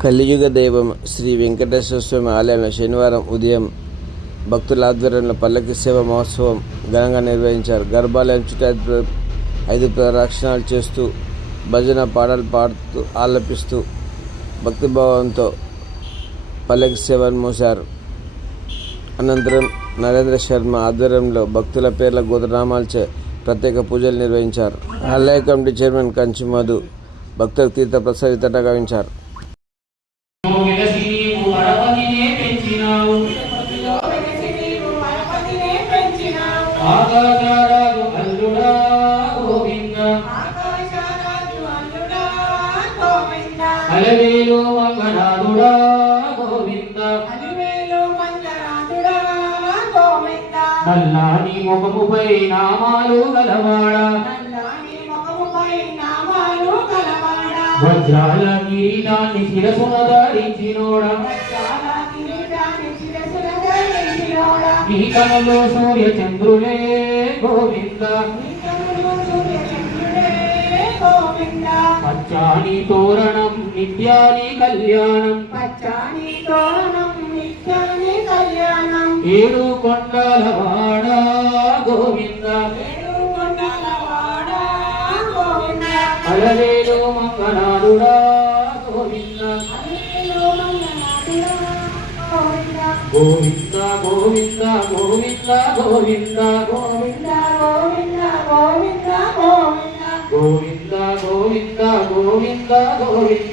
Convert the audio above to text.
కలియుగ దైవం శ్రీ వెంకటేశ్వర స్వామి ఆలయంలో శనివారం ఉదయం భక్తుల ఆధ్వర్యంలో పల్లకి సేవ మహోత్సవం ఘనంగా నిర్వహించారు. గర్భాలయం చుట్టూ 5 ప్రదక్షిణాలు చేస్తూ భజన పాటలు పాడుతూ ఆలపిస్తూ భక్తిభావంతో పల్లకి సేవను మోశారు. అనంతరం నరేంద్ర శర్మ ఆధ్వర్యంలో భక్తుల పేర్ల గోత్రనామాలచే ప్రత్యేక పూజలు నిర్వహించారు. ఆలయ కమిటీ చైర్మన్ కంచి మధు భక్తులకు తీర్థ ప్రసాదితట గావించారు. అలవేలు మంగళాదుడా గోవింద నల్లాని ముఖముపై నామాలు గలవాడ వజ్రాల కిరీటాన్ని శిరసున ధరించినోడా ఈ కనులో సూర్య చంద్రులే గోవింద పచ్చాని తోరణం నిత్యాని కళ్యాణం ఏడు కొండలవాడ గోవింద అలవేలు మంగళాదుడా గోవింద గోవింద గోవింద గోవింద గోవింద గోవింద గోవింద గోవింద గోవింద గోవింద గోవింద గోవింద